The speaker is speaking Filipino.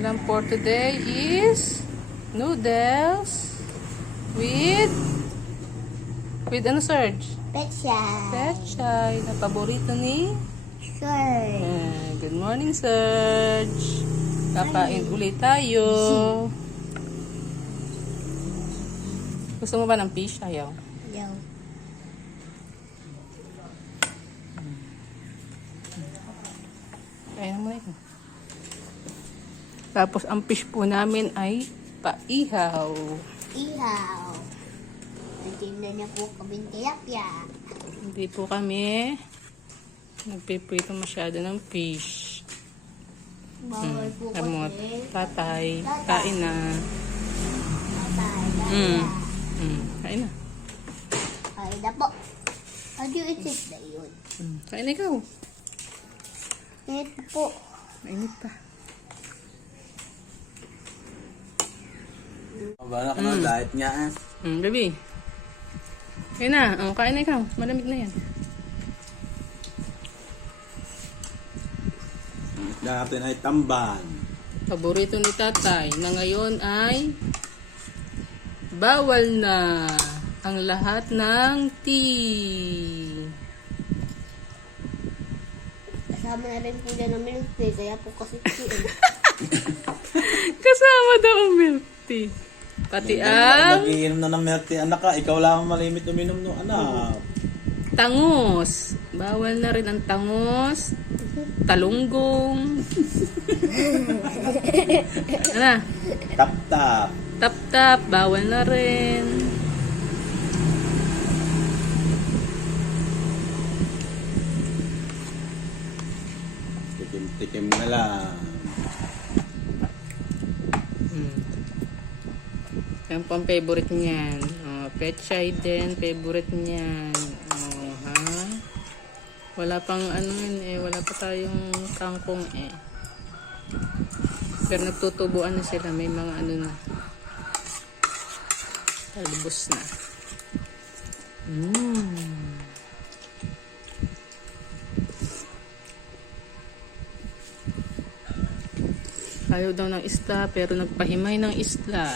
ulam for today is noodles with ano, Serge? Pechay. Pechay, na paborito ni Sure. Good morning, Serge. Kakain ulit tayo. Gusto mo ba ng fish? Ayaw. Yaw. Kaya mo na ito. Tapos ang fish po namin ay paihaw. Ihaw. Natinda niya po kaming tilapia. Hindi po kami nagpiprito masyado ng fish. Bawal po Amot, kasi. tatay, kain na. Tatay. Kain na. Ay na po. How do you eat it na yun? Kain na ikaw. Ito po. Mainit pa. Bala ka na, diet nga eh. Baby. Kain na. Kain na ikaw. Malamig na yan. Natin ay tamban. Paborito ni tatay na ngayon ay bawal na ang lahat ng tea. Kasama na rin po dyan ng milk tea. Kaya po kasi tea. Kasama daw ang milk tea. Pati ang Nag-iinom na ng milk tea, anak ka. Ikaw lang ang malimit uminom no, anak. tangos. Bawal na rin ang tangos. Talunggong. Ano? Tap-tap. Tap-tap. Bawal na rin. Tikim-tikim na lang. Yan po ang favorite niyan. Pechay din, favorite niyan. Ha? Wala pang ano yun eh. Wala pa tayong kangkong eh. Pero nagtutubuan na sila. May mga ano na. Talbos na. Ayaw daw ng isda pero nagpahimay ng isda.